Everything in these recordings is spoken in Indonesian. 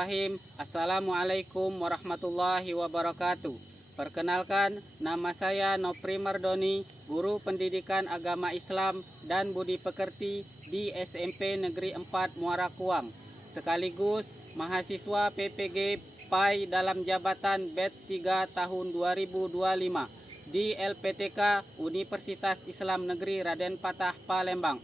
Bismillahirrahmanirrahim. Assalamualaikum warahmatullahi wabarakatuh. Perkenalkan, nama saya Nopri Mardoni, guru pendidikan agama Islam dan budi pekerti di SMP Negeri 4 Muara Kuang, sekaligus mahasiswa PPG PAI dalam jabatan batch 3 tahun 2025 di LPTK Universitas Islam Negeri Raden Patah Palembang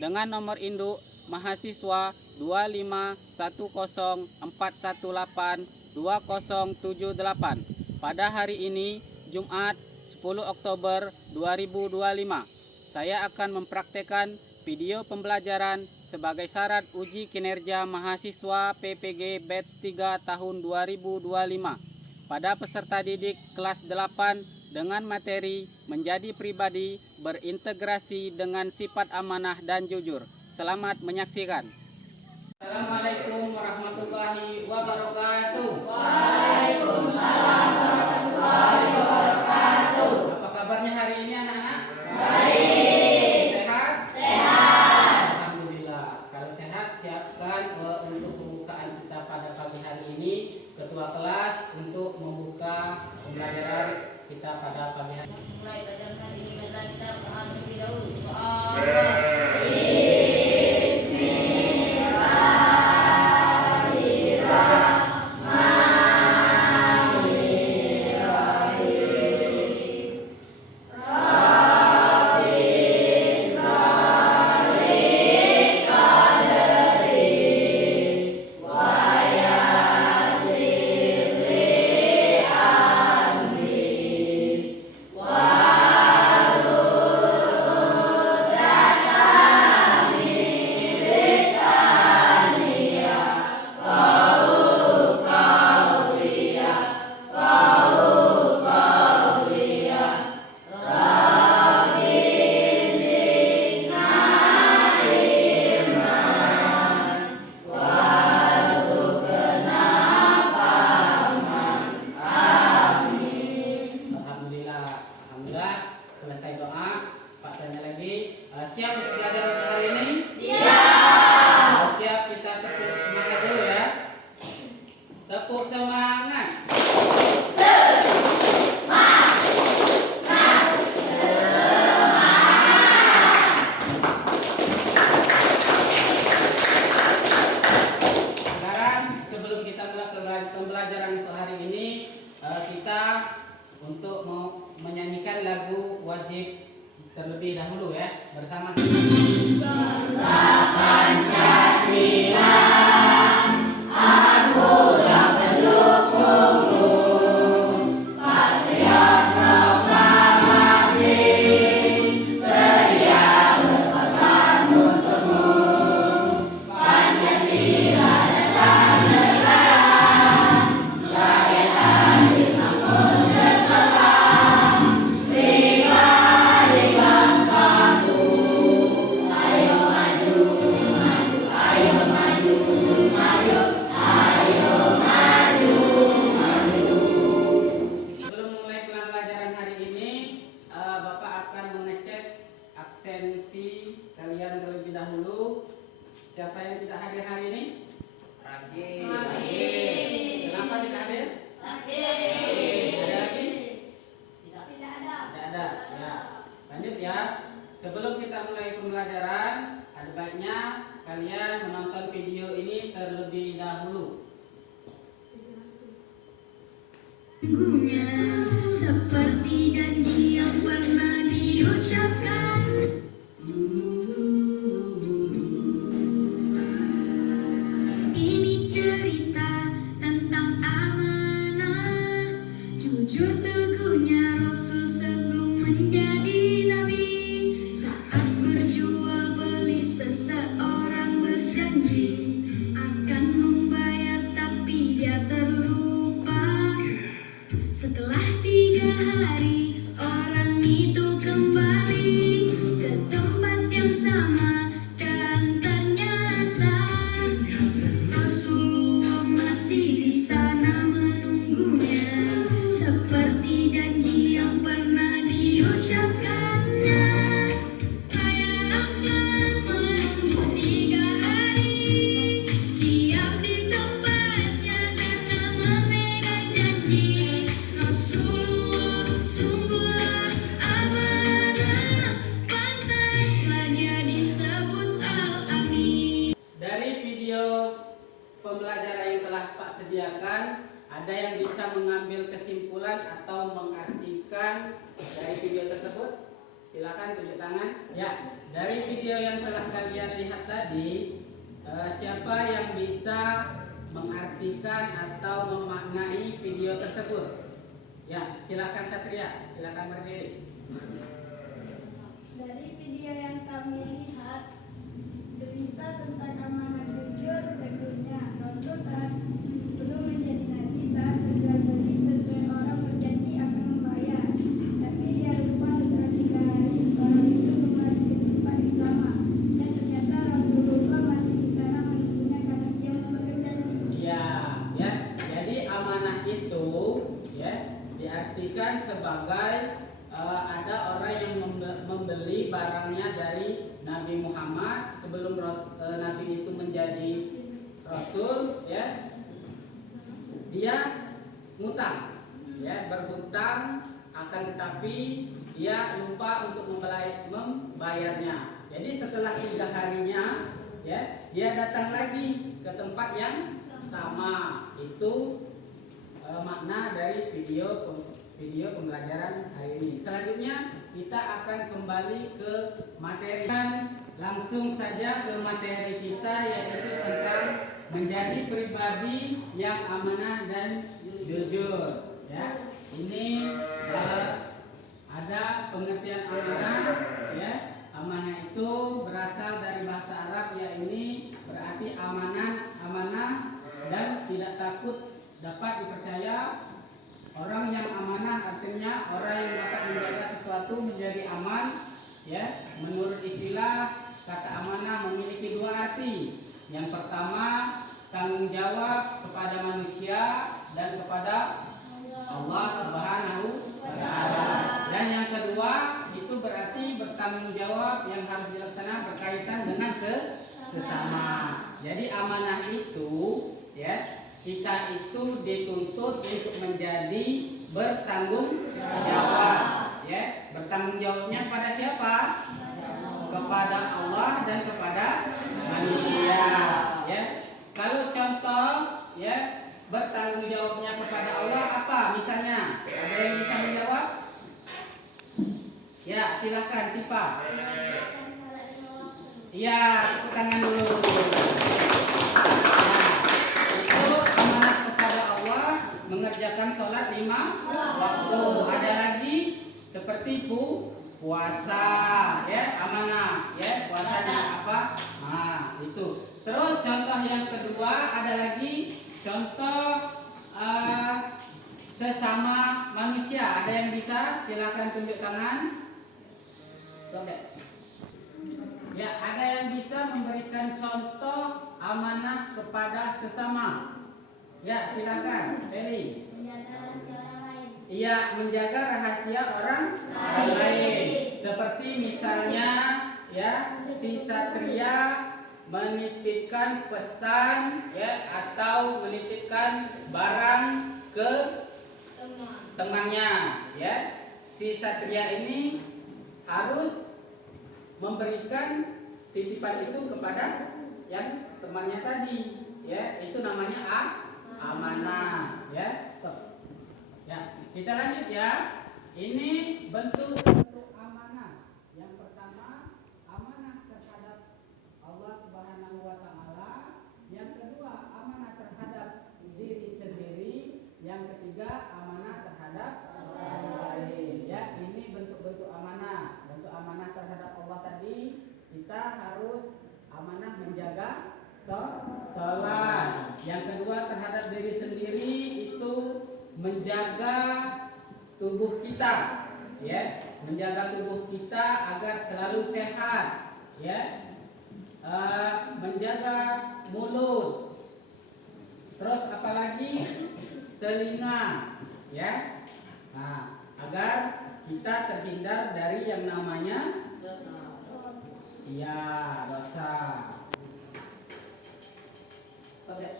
dengan nomor induk mahasiswa 25141820078 pada hari ini Jumat 10 Oktober 2025. Saya akan mempraktekkan video pembelajaran sebagai syarat uji kinerja mahasiswa PPG batch 3 tahun 2025 pada peserta didik kelas 8 dengan materi menjadi pribadi berintegrasi dengan sifat amanah dan jujur. Selamat menyaksikan. Assalamualaikum warahmatullahi wabarakatuh. Waalaikumsalam warahmatullahi wabarakatuh. Apa kabarnya hari ini anak-anak? Baik. Sehat? Sehat. Alhamdulillah. Kalau sehat, siapkan untuk pembukaan kita pada pagi hari ini. Ketua kelas untuk membuka pembelajaran kita pada pagi hari ini. Mulai belajar hari ini, kita berdoa terlebih dahulu. Selesai doa, Pak tanya lagi, siap untuk belajar untuk hari ini? Siap. Siap, kita tepuk semangat dulu ya. Tepuk semangat. Sekarang sebelum kita melakukan pembelajaran untuk hari ini, kita untuk menyanyikan lagu wajib terlebih dahulu ya, bersama Pancasila, aku yang pendukungmu, patriot proklamasi, sedia berkorban untukmu, Pancasila dasar negara, rakyat adil makmur sejahtera. Absensi kalian terlebih dahulu. Siapa yang tidak hadir hari ini? Hadir. Kenapa tidak hadir? Sakit. Ada lagi? Tidak ada. Tidak ada. Ya. Lanjut ya. Sebelum kita mulai pembelajaran, ada baiknya kalian menonton video ini terlebih dahulu. Seperti janji yang pernah diucapkan, ini cerita tentang amanah, jujur teguhnya Rasul sebelum menjadi nabi. Saat berjual beli seseorang berjanji akan membayar, tapi dia terlupa. Setelah 3 hari orang bisa mengambil kesimpulan atau mengartikan dari video tersebut? Silakan tunjuk tangan. Ya, dari video yang telah kalian lihat tadi, siapa yang bisa mengartikan atau memaknai video tersebut? Ya, silakan Satria, silakan berdiri. Dari video yang kami lihat, cerita tentang amanah jujur tentunya Rasul saat belum menjadi nabi saat berjual beli seseorang berjanji akan membayar, tapi dia lupa setelah 3 hari orang itu kembali ke tempat yang sama dan ternyata Rasulullah masih di sana menunggunya karena dia memegang janji. Ya, jadi amanah itu ya diartikan sebagai ada orang yang membeli barangnya dari Nabi Muhammad sebelum Nabi itu menjadi Rasul, ya. Dia ngutang, ya, berhutang, akan tetapi dia lupa untuk membayarnya. Jadi setelah 3 harinya, ya, dia datang lagi ke tempat yang sama. Itu makna dari video pembelajaran hari ini. Selanjutnya kita akan kembali ke materi. Langsung saja ke materi kita, yaitu tentang menjadi pribadi yang amanah dan jujur. Ya, ini ada pengertian amanah. Ya, amanah itu berasal dari bahasa Arab, yaitu berarti amanah dan tidak takut dapat dipercaya. Orang yang amanah artinya orang yang dapat menjaga sesuatu menjadi aman. Ya, menurut istilah, kata amanah memiliki 2 arti. Yang pertama, tanggung jawab kepada manusia dan kepada Allah Subhanahu wa Ta'ala. Dan yang kedua, itu berarti bertanggung jawab yang harus dilaksanakan berkaitan dengan sesama. Jadi amanah itu, ya, kita itu dituntut untuk menjadi bertanggung jawab, ya. Bertanggung jawabnya kepada siapa? Kepada Allah dan kepada manusia, ya. Kalau contoh, ya, bertanggung jawabnya kepada Allah apa? Misalnya, ada yang bisa menjawab? Ya, silakan Sipa. Iya, tepuk tangan dulu. Mengerjakan sholat 5 waktu. Ada lagi seperti puasa, ya, amanah, ya, puasanya apa? Nah, itu. Terus contoh yang kedua, ada lagi contoh sesama manusia. Ada yang bisa? Silakan tunjuk tangan. Sobek. Ya, ada yang bisa memberikan contoh amanah kepada sesama? Ya, silakan, Feli. Iya, menjaga rahasia orang lain. Seperti misalnya, ya, si Satria menitipkan pesan, ya, atau menitipkan barang ke temannya, ya. Si Satria ini harus memberikan titipan itu kepada yang temannya tadi, ya. Itu namanya amanah, ya. Stop. Ya, kita lanjut ya. Ini bentuk amanah. Yang pertama, amanah terhadap Allah Subhanahu wa Ta'ala. Yang kedua, amanah terhadap diri sendiri. Yang ketiga, amanah terhadap orang lain. Ya, ini bentuk-bentuk amanah. Bentuk amanah terhadap Allah tadi, kita harus amanah menjaga sholat. Yang kedua, terhadap diri sendiri itu menjaga tubuh kita, ya, menjaga tubuh kita agar selalu sehat, ya, menjaga mulut, terus apalagi telinga, ya, nah, agar kita terhindar dari yang namanya dosa. Oke.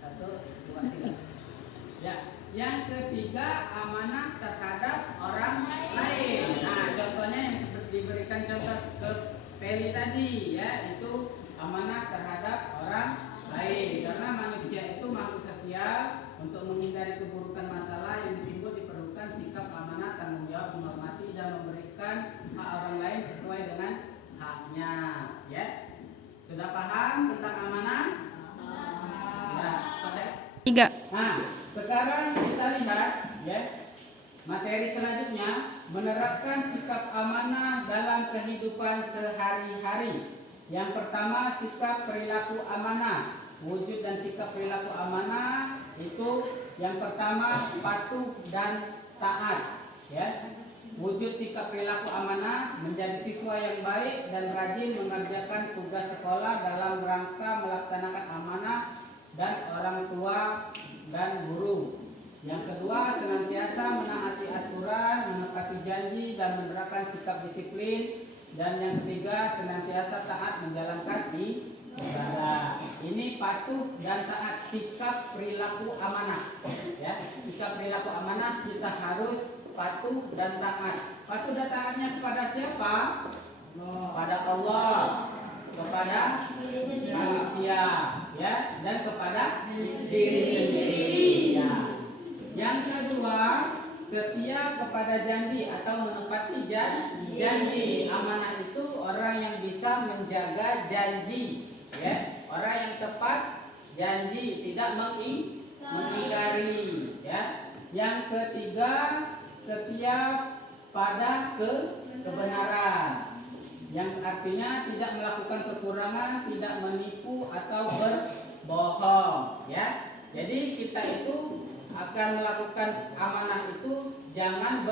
1, 2, 3. Ya, yang ketiga amanah terhadap orang lain. Nah, contohnya yang seperti diberikan contoh ke Feli tadi, ya, itu amanah terhadap orang lain. Karena manusia itu makhluk 3. Nah, sekarang kita lihat ya, materi selanjutnya menerapkan sikap amanah dalam kehidupan sehari-hari. Yang pertama, sikap perilaku amanah. Wujud dan sikap perilaku amanah itu yang pertama patuh dan taat ya. Wujud sikap perilaku amanah menjadi siswa yang baik dan rajin mengerjakan tugas sekolah dalam rangka melaksanakan amanah dan orang tua dan guru. Yang kedua, senantiasa menaati aturan, menepati janji dan menerapkan sikap disiplin. Dan yang ketiga, senantiasa taat menjalankan ibadah. Ini patuh dan taat, sikap perilaku amanah. Ya, sikap perilaku amanah kita harus patuh dan taat. Patuh dan taatnya kepada siapa? Kepada Allah, kepada manusia, ya, dan kepada diri sendiri. Ya. Yang kedua, setia kepada janji atau menepati janji. Amanah itu orang yang bisa menjaga janji, ya, orang yang tepat janji, tidak mengingkari, ya. Yang ketiga, setia pada kebenaran, yang artinya tidak melakukan kekurangan, tidak menipu atau berbohong, ya. Jadi kita itu akan melakukan amanah itu jangan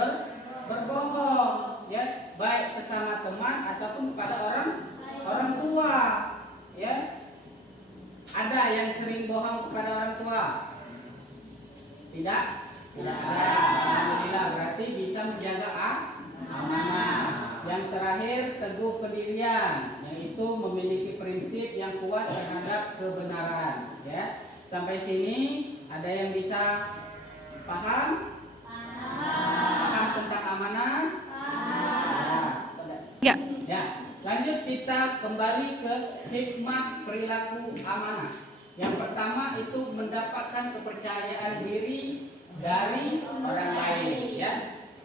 berbohong, ya, baik sesama teman ataupun kepada orang tua, ya. Ada yang sering bohong kepada orang tua? Tidak ada. Alhamdulillah, berarti bisa menjaga amanah. Yang terakhir, teguh pendirian, yaitu memiliki prinsip yang kuat terhadap kebenaran, ya. Sampai sini ada yang bisa paham? Paham tentang amanah? Ya. Ya, lanjut kita kembali ke hikmah perilaku amanah. Yang pertama itu mendapatkan kepercayaan diri dari orang lain, ya.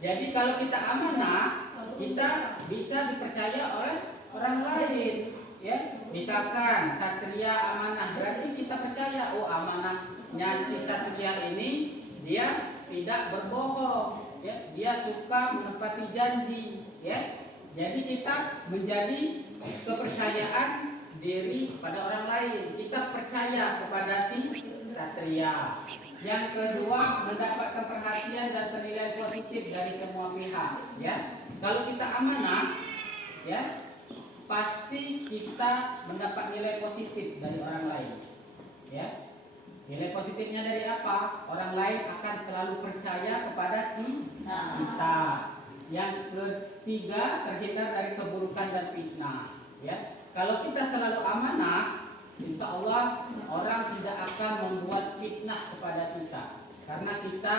Jadi kalau kita amanah, kita bisa dipercaya oleh orang lain, ya. Misalkan Satria amanah, berarti kita percaya, oh amanahnya si Satria ini dia tidak berbohong, ya. Dia suka menepati janji, ya. Jadi kita menjadi kepercayaan diri pada orang lain. Kita percaya kepada si Satria. Yang kedua, mendapatkan perhatian dan penilaian positif dari semua pihak, ya. Kalau kita amanah, ya, pasti kita mendapat nilai positif dari orang lain, ya. Nilai positifnya dari apa? Orang lain akan selalu percaya kepada kita. Yang ketiga, terhindar dari keburukan dan fitnah, ya. Kalau kita selalu amanah, insya Allah orang tidak akan membuat fitnah kepada kita, karena kita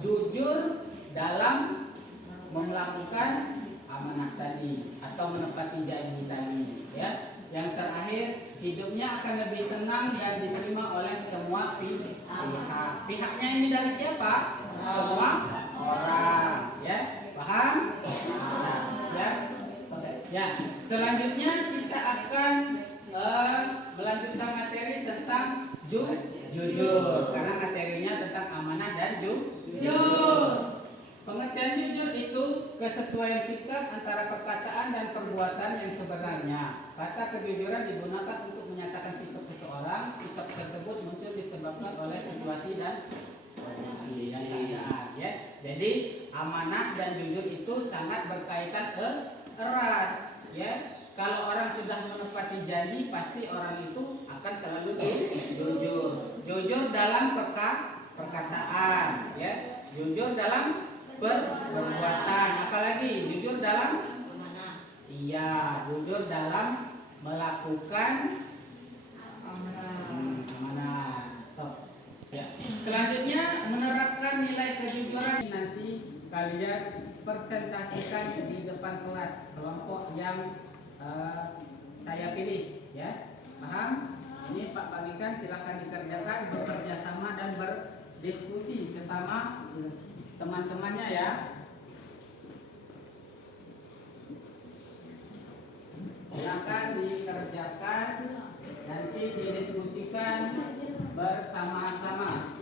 jujur dalam melakukan amanah tadi atau menepati janji tadi, ya. Yang terakhir, hidupnya akan lebih tenang dan diterima oleh semua pihak. Pihaknya ini dari siapa? Semua orang, ya. Paham? Ya. Ya. Selanjutnya kita akan melanjutkan materi tentang jujur, karena materinya tentang amanah dan jujur. Pengertian jujur itu kesesuaian sikap antara perkataan dan perbuatan yang sebenarnya. Kata kejujuran digunakan untuk menyatakan sikap seseorang. Sikap tersebut muncul disebabkan oleh situasi dan kondisi dan keadaan, ya. Jadi amanah dan jujur itu sangat berkaitan erat, ya. Kalau orang sudah menepati janji, pasti orang itu akan selalu jujur. Jujur dalam perkataan, ya. Jujur dalam perbuatan, apalagi jujur dalam jujur dalam melakukan amanah. Stop. Ya. Selanjutnya menerapkan nilai kejujuran. Nanti kalian presentasikan di depan kelas kelompok yang saya pilih, ya. Paham? Ini Pak bagikan, silahkan dikerjakan, bekerja sama dan berdiskusi sesama teman-temannya, ya. Silakan dikerjakan, nanti didiskusikan bersama-sama.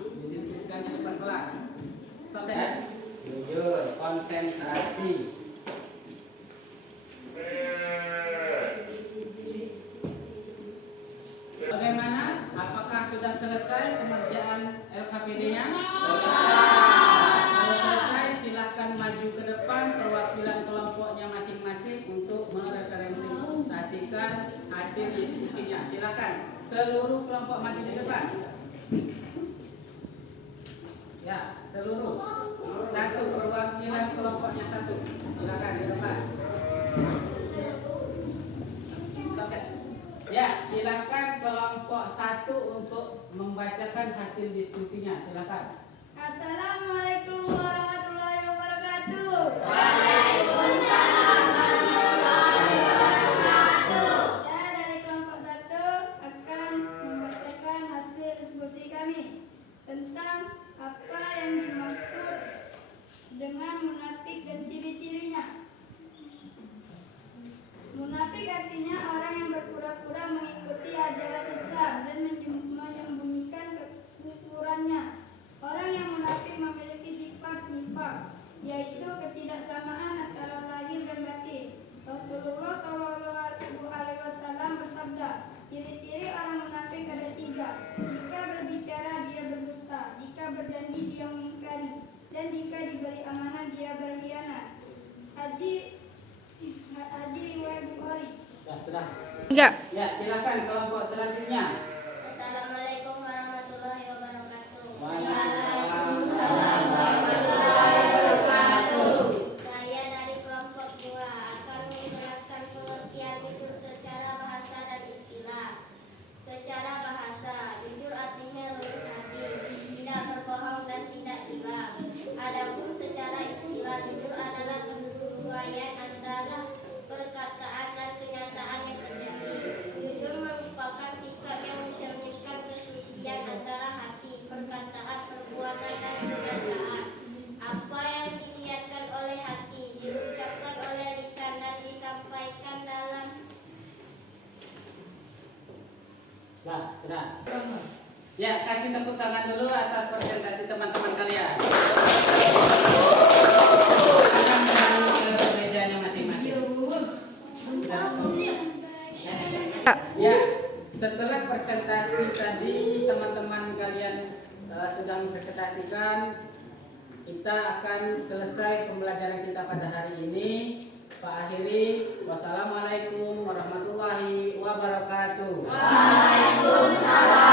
konsentrasi. Bagaimana? Apakah sudah selesai pengerjaan LKPD-nya? Kalau selesai, silakan maju ke depan perwakilan kelompoknya masing-masing untuk merepresentasikan hasil diskusinya. Silakan seluruh kelompok maju di depan. Ya, seluruh. Satu perwakilan kelompoknya satu. Silakan di depan. Ya, silakan kelompok satu untuk membacakan hasil diskusinya. Silakan. Assalamualaikum warahmatullahi wabarakatuh. Saya dari kelompok 1 akan membacakan hasil diskusi kami tentang apa yang dimaksud dengan munafik dan ciri-cirinya. Munafik artinya orang yang berpura-pura mengikuti ajaran Islam dan menyembunyikan kekufurannya. Orang yang munafik memiliki sifat nifaq, yaitu ketidaksamaan antara lahir dan batin. Rasulullah SAW bersabda, ciri-ciri orang munafik ada 3. Jika berbicara dia berdusta, jika berjanji dia mengingkari, dan jika diberi amanah dia berkhianat. Hadis riwayat Bukhari. Ya, sudah. Enggak. Ya, silakan kelompok selanjutnya. Assalamualaikum warahmatullahi wabarakatuh. Saya dari kelompok 2 akan menjelaskan pengertian jujur secara bahasa dan istilah. Secara bahasa, jujur artinya lurus hati, tidak berbohong dan tidak tilang. Adapun secara istilah, jujur adalah kesesuaian antara perkataan dan kenyataan yang terjadi. Jujur merupakan sikap yang mencerminkan kesucian antara hati, perkataan, perbuatan, dan kenyataan. Apa yang diniatkan oleh hati, diucapkan oleh lisan, dan disampaikan dalam. Ya, sudah. Ya, kasih tepuk tangan dulu atas presentasi teman-teman kalian. Silakan kembali ke mejanya masing-masing. Sudah. Ya, setelah presentasi tadi teman-teman kalian sudah mempresentasikan, kita akan selesai pembelajaran kita pada hari ini. Pak akhiri, wassalamualaikum warahmatullahi wabarakatuh. Waalaikumsalam.